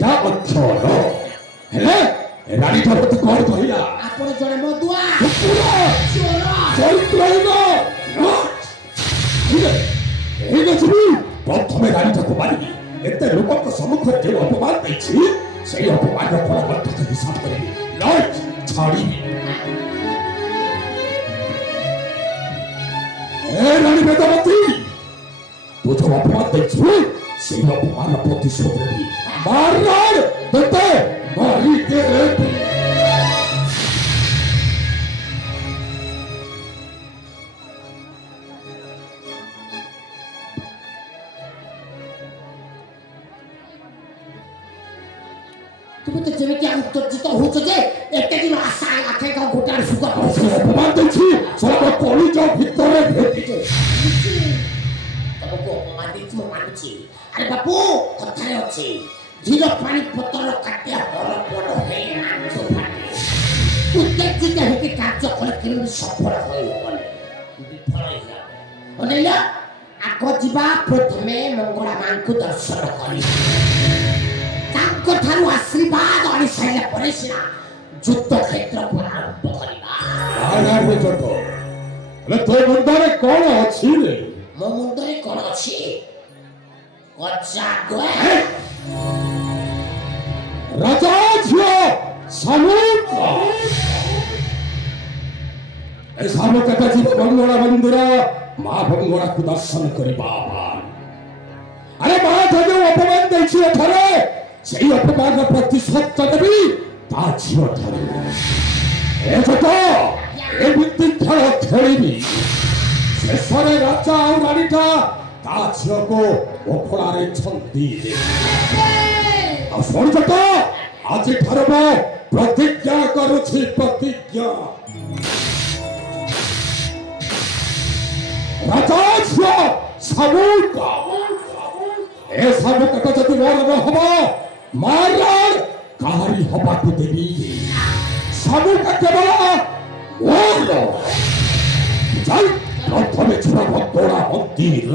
एटा अक्षर हेले रानी ठाकुर कौन कहला आपण जणे मधुआ प्रथम रानी ठाकुर मारिबी एते लोक सम्मुख जे अपमान दैछि से अपमान फल हिसाब करेबी लाइट छाड़ीबी ए रानी वेदवती तू जो अपमान दैछु से अपमान प्रतिशोध लेबी मार देते मारी के तुम तो जेमे क्या उत्तेजित होछ जे एते दिन आशा आखे का गोटार सुगर अपमान दैछि सब कॉलेज भितरे भेटिजे तबको अपमान दैछि म मानुछि अरे बापू कथारे अछि धीर पानी पतर काटिया बड़ बड़ हे मांस फाटे उत्तेजित हेके कार्य कले केन सफल होय होबने विफल हेला अनेला आको जीवा प्रथमे मंगला मांकु दर्शन करी ताको थारु आशीर्वाद अनि सैले परेसिना युद्ध क्षेत्र को आरंभ करिबा आना रे जतो अरे तो मुंडरे कोन अछि रे मो मुंडरे कोन अछि कच्चा गोए राजा झियो सामुक ए सामुक कथा जीव भंगोड़ा मंदिर मां भंगोड़ा को दर्शन करिबा अरे मां जो अपमान दैछि एथरे सेही अपमान प्रतिशोध देबी ता झियो धरे ए जतो ए बुद्धि खेल खेलिबी शेषरे राजा और रानीटा ता झियो को ओखलारे छंदी दे आ फोन जतो आज ठार प्रतिज्ञा करुछि प्रतिज्ञा राजा झियो सामुक ए सामुक कथा जति मोर हबो मार काहारी हबा को देबी सामुक केवल मोर जाई प्रथमे छुरा भक्तोड़ा मंदिर